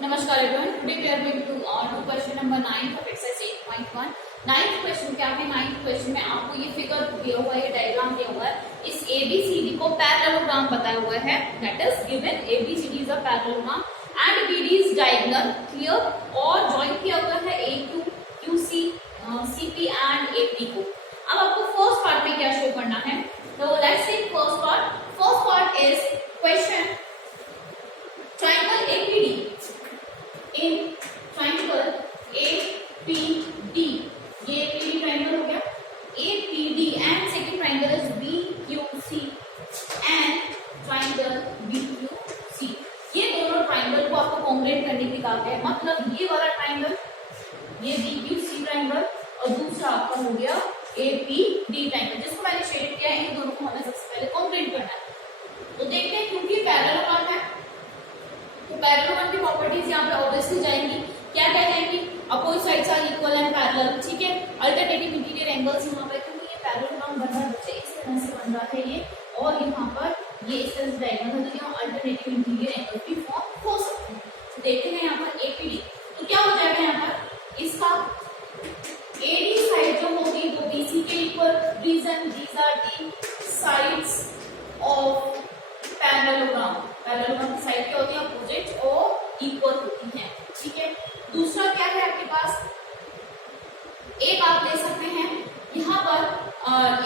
नमस्कार everyone, today we are going to question number 9 of exercise 8.1। Ninth question क्या है? Ninth question में आपको ये फिगर दिया हुआ है, ये डायग्राम दिया हुआ है। इस एबीसीडी को पैरेललोग्राम बताया हुआ है, that is given ABCD is a parallelogram and BD is diagonal, clear. और जॉइन किया हुआ है AQ, QC, CP and AP को। अब आपको फर्स्ट पार्ट में क्या शो करना है, तो let's see first part. First part is question triangle APD in triangle APD, ये APD triangle हो गया, APD and second triangle is BQC and triangle BQC। ये दोनों ट्राइंगल को आपको कॉन्ग्रेट करने की कहा गया है, मतलब ये वाला ट्राइंगल, ये BQC ट्राइंगल और दूसरा आपका हो गया APD ट्राइंगल, जिसको मैंने शेड किया है। इन दोनों को हमें सबसे पहले कॉन्ग्रेट करना है। तो देखते हैं, क्योंकि पैरेललोग्राम है तो पैरेललोग्राम की प्रॉपर्टीज यहाँ पे ऑब्वियसली जाएंगी। क्या क्या जाएंगी? Opposite sides are equal and parallel, ठीक है। अल्टरनेटिव इंटीरियर एंगल्स यहाँ पे, क्योंकि ये पैरेललोग्राम बन रहा है बच्चे, इस तरह से बन रहा है ये, और यहाँ पर ये इस तरह से डायगोनल है, तो यहाँ अल्टरनेटिव इंटीरियर एंगल भी फॉर्म हो सकते हैं। तो देखते हैं यहाँ पर APD, तो क्या हो जाएगा यहाँ पर, इसका AD साइड जो होगी वो BC के equal, reason these are the sides of parallelogram. Parallelogram की साइड क्या होती है? अपोजिट और इक्वल होती हैं, ठीक है। दूसरा क्या है आपके पास, एक आप ले सकते हैं यहाँ पर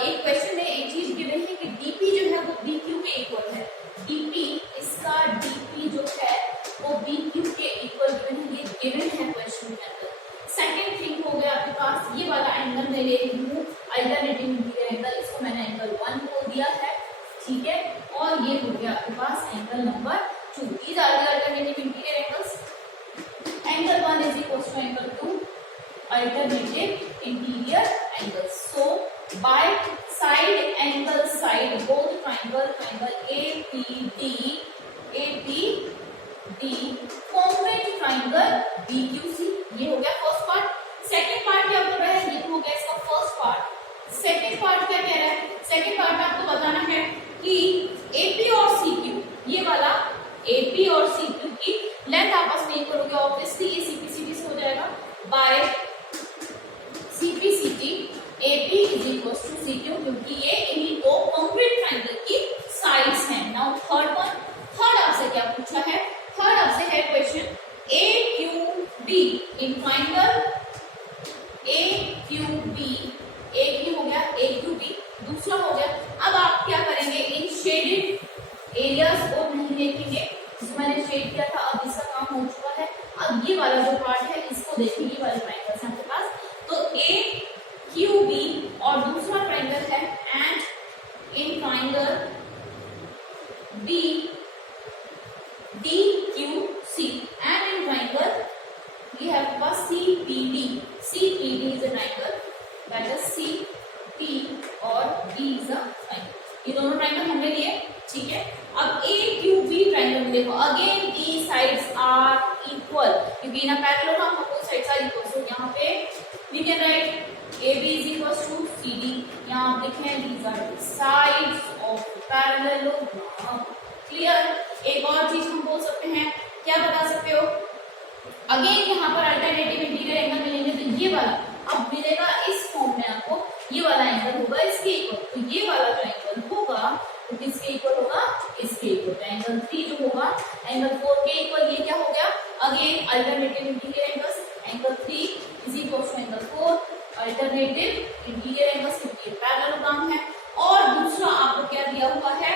एक क्वेश्चन में एक चीज गिवन है कि DP जो है वो BQ के इक्वल है। DP, इसका DP जो है वो BQ के इक्वल गिवन है, ये गिवन है क्वेश्चन के अंदर। सेकेंड थिंग हो गया आपके पास, ये वाला एंगल मैं ले रही हूँ अल्टरनेटिव इंटीरियर एंगल, इसको मैंने एंगल 1 बोल दिया है, ठीक है। और ये हो गया आपके पास angle number 2। These are the alternative interior angles. Angle 1 is equals to angle 2 alternative interior angles. So by side angle side both triangle APD congruent triangle BQC, ये हो गया फर्स्ट पार्ट। सेकंड पार्ट क्या बोल रहा है, ये हो गया इसका फर्स्ट पार्ट। सेकंड पार्ट क्या कह रहा है? सेकंड पार्ट में आपको बताना है कि AP और CQ, ये वाला AP और CQ की लेंथ आपस में इक्वल हो गया, ऑब्वियसली ये CPCT से हो जाएगा by CPCT AP is equal to CQ, क्योंकि ये इन्हीं दो कॉन्क्रीट ट्राइंगल की साइड्स हैं। नाउ थर्ड वन, थर्ड आपसे क्या पूछा है? थर्ड आपसे है question AQB in triangle AQB, एक ही हो गया AQB, दूसरा हो गया। अब आप क्या करेंगे, इन शेडेड एरियाज को नहीं देखेंगे, जिसको मैंने शेड किया था, अब इसका काम हो चुका है। अब ये वाला जो पार्ट है इसको देखेंगे, वाले ट्राइंगल्स हैं आपके पास, तो AQB और दूसरा ट्राइंगल है and in triangle DQC and in triangle we have got CPD is a triangle, that is CP और D is a triangle। ये दोनों ट्राइंगल हमने लिए, ठीक है। अब AQB ट्राइंगल में देखो, again the sides are equal, क्योंकि ना parallelogram opposite sides are equal, so यहाँ पे we can write AB is equal to CD। यहाँ आप लिखें these are the sides of parallelogram, clear. एक और चीज हम बोल सकते हैं, क्या बता सकते हो, अगेन यहाँ पर अल्टरनेटिव इंटीरियर एंगल मिलेंगे, तो ये वाला अब मिलेगा इस फॉर्म में आपको, ये वाला एंगल होगा इसके इक्वल, तो ये वाला जो एंगल होगा वो किसके इक्वल होगा? इसके इक्वल। तो एंगल 3 जो होगा एंगल 4 के इक्वल, ये क्या हो गया? Again alternative interior angles, angle 3 is equal to angle 4 alternative interior angles, क्योंकि ये पैरेललोग्राम है। और दूसरा आपको क्या दिया हुआ है,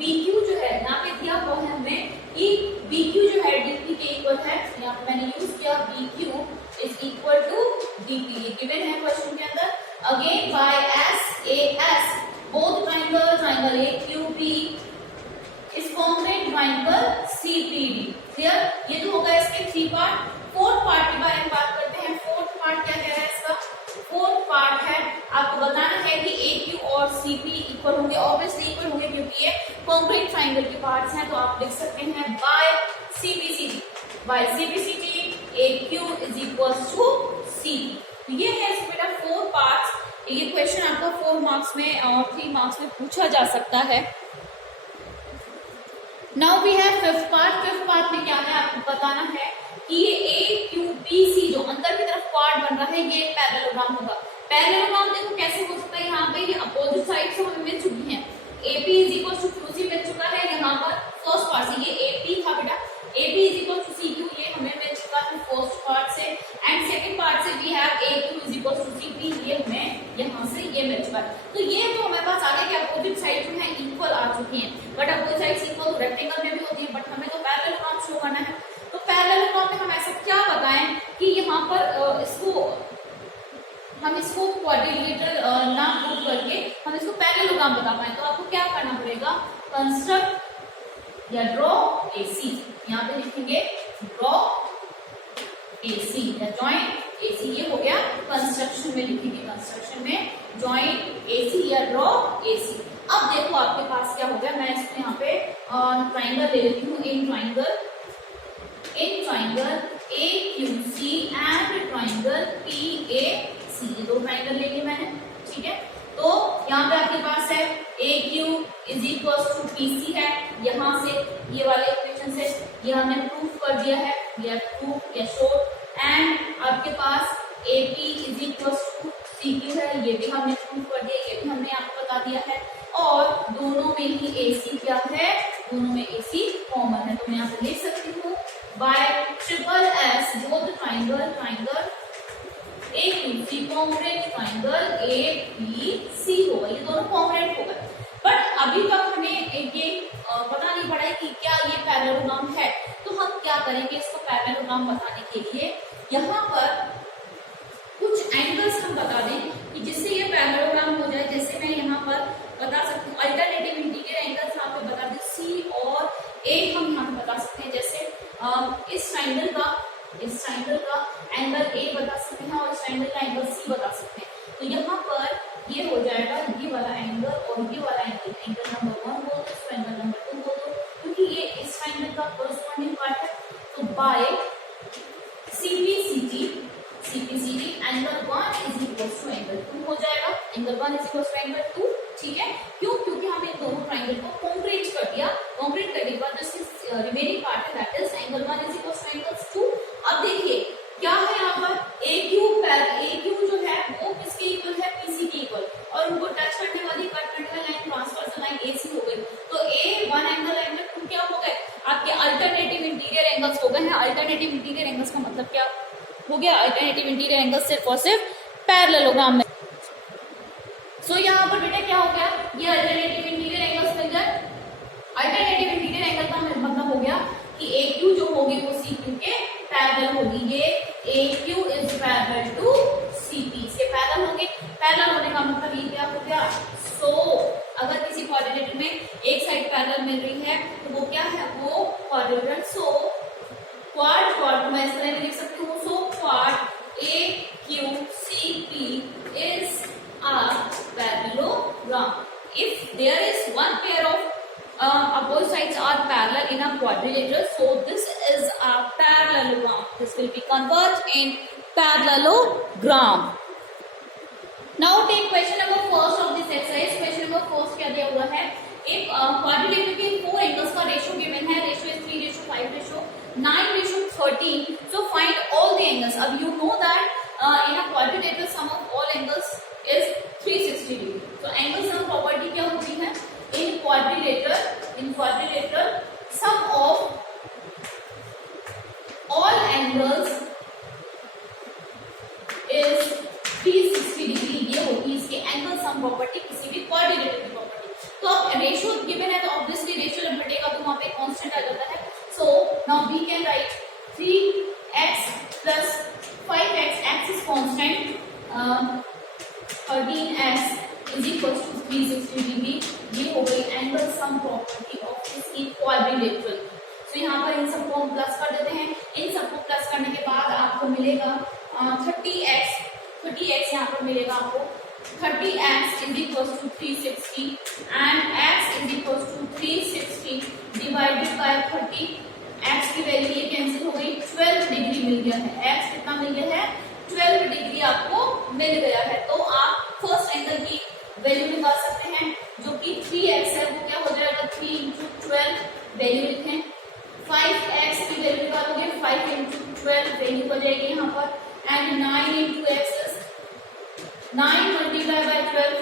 BQ जो है यहाँ पे दिया हुआ है हमें कि BQ जो है DP के इक्वल है, यहाँ पे मैंने यूज किया BQ is equal to DP, ये गिवन है क्वेश्चन के अंदर। Again by SAS both triangle AQB is congruent triangle CPD, clear. ये तो होगा इसके 3 पार्ट। फोर्थ पार्ट के बारे में बात करते हैं। फोर्थ पार्ट क्या कह रहा है इसका? फोर्थ पार्ट है आपको बताना है कि AQ और CP इक्वल होंगे, ऑब्वियसली इक्वल होंगे क्योंकि ये कॉन्क्रीट ट्राइंगल के पार्ट्स हैं, तो आप लिख सकते हैं by CPCT AQ is equal to C। ये है इसमें बेटा 4 पार्ट्स। ये क्वेश्चन आपका 4 मार्क्स में और 3 मार्क्स में पूछा जा सकता है। Now we have fifth part. Fifth part में क्या है आपको बताना है कि ये ए क्यू बी सी जो अंदर की तरफ क्वाड बन रहा है ये पैरेललोग्राम होगा। पैरेललोग्राम देखो कैसे हो सकता है, यहाँ पे ये अपोजिट साइड से हमें मिल चुकी है, AP is equal to QC मिल चुका है यहाँ पर फर्स्ट पार्ट से, ये AP था बेटा, AP is equal to CQ ये हमें मिल चुका है फर्स्ट पार्ट से, एंड सेकंड पार्ट से we have AQ is equal to CP ये हमें यहाँ से ये मिल चुका है। तो ये तो हमारे पास आगे के अपोजिट साइड जो है इक्वल आ चुकी हैं, but opposite side equal rectangle में भी होती है, बट हमें तो पैरेललोग्राम शो करना है। तो पैरेललोग्राम में हम ऐसा क्या बताएं कि यहाँ पर हम इसको क्वाड्रिलेटरल ना प्रूव करके हम इसको पैरेललोग्राम बता पाए, तो आपको क्या करना पड़ेगा, कंस्ट्रक्ट या ड्रॉ AC, यहाँ पे लिखेंगे ड्रॉ AC या जॉइंट AC, ये हो गया कंस्ट्रक्शन में लिखेंगे, कंस्ट्रक्शन में जॉइंट AC या ड्रॉ AC। अब देखो आपके पास क्या हो गया, मैं इसको यहाँ पे ट्राइंगल ले लेती हूँ, in triangle AQC and triangle PAC, ये दो ट्राइंगल ले लिए मैंने, ठीक है। तो यहाँ पे आपके पास है AQ is equal to PC है, यहाँ से ये वाले इक्वेशन से ये हमने प्रूफ कर दिया है, या प्रूफ या शो, एंड आपके पास AP is equal to CQ है, ये भी हमने प्रूफ कर दिया, ये भी हमने आपको बता दिया है, और दोनों में ही AC क्या है, दोनों में AC कॉमन है, तो मैं यहाँ पे लिख सकती हूँ bye triple S both triangle AQC congruent triangle ABC होगा, ये दोनों कॉन्ग्रुएंट होगा। बट अभी तक हमें ये पता नहीं पड़ा है कि क्या ये पैरेललोग्राम है, तो हम क्या करेंगे इसको पैरेललोग्राम बताने के लिए यहाँ पर कुछ एंगल्स हम बता दें कि जिससे ये पैरेललोग्राम हो जाए। जैसे मैं यहाँ पर बता सकती हूँ अल्टरनेटिव इंटीरियर एंगल्स आपको बता दें C और A हम यहाँ पे बता सकते हैं, जैसे इस ट्राइंगल का एंगल A बता सकते हैं और इस ट्राइंगल का एंगल C बता सकते हैं। तो यहाँ पर ये हो जाएगा ये वाला एंगल और ये वाला एंगल, एंगल नंबर 1 बोल दो, इसको एंगल नंबर 2 बोल दो, क्योंकि ये इस ट्राइंगल का कोरस्पॉन्डिंग पार्ट है। तो by CPCT angle 1 is equal to angle 2 हो जाएगा, angle 1 is equal to angle 2, ठीक है। क्यों? क्योंकि हमने दोनों ट्राइंगल को कॉन्क्रीट कर दिया, कॉन्क्रीट करने के बाद जो इसकी रिमेनिंग पार्ट है that is angle 1 is equal to angle 2। अब देखिए क्या है यहाँ पर AQ जो है वो किसके इक्वल है, PC के इक्वल, और उनको टच करने वाली कट करने वाली लाइन ट्रांसवर्सल लाइन AC हो गई। तो A1 एंगल 2 क्या हो गए, आपके अल्टरनेटिव इंटीरियर एंगल्स हो गए हैं। अल्टरनेटिव इंटीरियर एंगल्स का मतलब क्या हो गया, अल्टरनेटिव इंटीरियर एंगल्स सिर्फ और सिर्फ पैरेललोग्राम में। सो यहाँ पर बेटा क्या हो गया, ये अल्टरनेटिव इंटीरियर एंगल्स मिल गए। अल्टरनेटिव इंटीरियर एंगल का मतलब हो गया कि AQ जो होगी वो CQ के पैरेलल होगी, ये AQ is parallel to CP, इसके पैरेलल होंगे। पैरेलल होने का मतलब ये क्या हो गया, सो अगर किसी क्वाड्रिलेटरल में एक साइड पैरेलल मिल रही है तो वो क्या है, वो क्वाड्रिलेटरल। सो क्वाड मैं इस तरह में लिख सकती हूँ, so quad AQCP is a parallelogram if there is one pair of opposite sides are parallel in a quadrilateral, so this is a parallelogram, this will be converged in parallelogram. Now take question number first of this exercise. question number first क्या दिया हुआ है, एक quadrilateral के 4 angles का ratio given है, ratio is 3:5:9:13, so find all the angles. अब you know that in a quadrilateral sum of all angles is 360 degree. So angle sum property क्या होती है, in quadrilateral sum of all angles is 360 degree, ये होगी इसकी angle sum property किसी भी quadrilateral की प्रॉपर्टी। तो अब रेशियो गिवन है तो ऑब्वियसली रेशियो जब घटेगा तो वहां पे कांस्टेंट आ जाता है। So now we can write 3x plus 5x, x is constant, 13x is equal to 360 degree, ये हो गई एंगल सम प्रॉपर्टी ऑफ इसकी क्वाड्रिलेटरल। तो यहाँ पर इन सबको हम प्लस कर देते हैं, इन सबको प्लस करने के बाद आपको मिलेगा 30x यहाँ पर मिलेगा आपको 30x is equal to 360 and x is equal to 360 divided by 30, x की वैल्यू ये कैंसिल हो गई, 12 डिग्री मिल गया है, x कितना मिल गया है, 12 डिग्री आपको मिल गया है। तो आप फर्स्ट एंगल की वैल्यू निकाल सकते हैं जो कि 3x है, वो क्या हो जाएगा 3 × 12 वैल्यू लिखें, 5x की वैल्यू निकालोगे 5 × वैल्यू हो जाएगी यहाँ पर। And 9 into x 9 multiply by 12,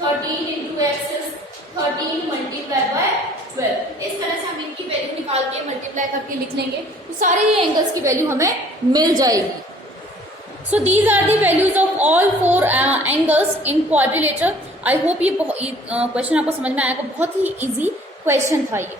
13 into x 13 multiply by 12। इस तरह से हम इनकी वैल्यू निकाल के मल्टीप्लाई करके लिख लेंगे तो सारे ये एंगल्स की वैल्यू हमें मिल जाएगी। So these are the values of all four angles in quadrilateral. I hope ये क्वेश्चन आपको समझ में आएगा, बहुत ही इजी क्वेश्चन था ये।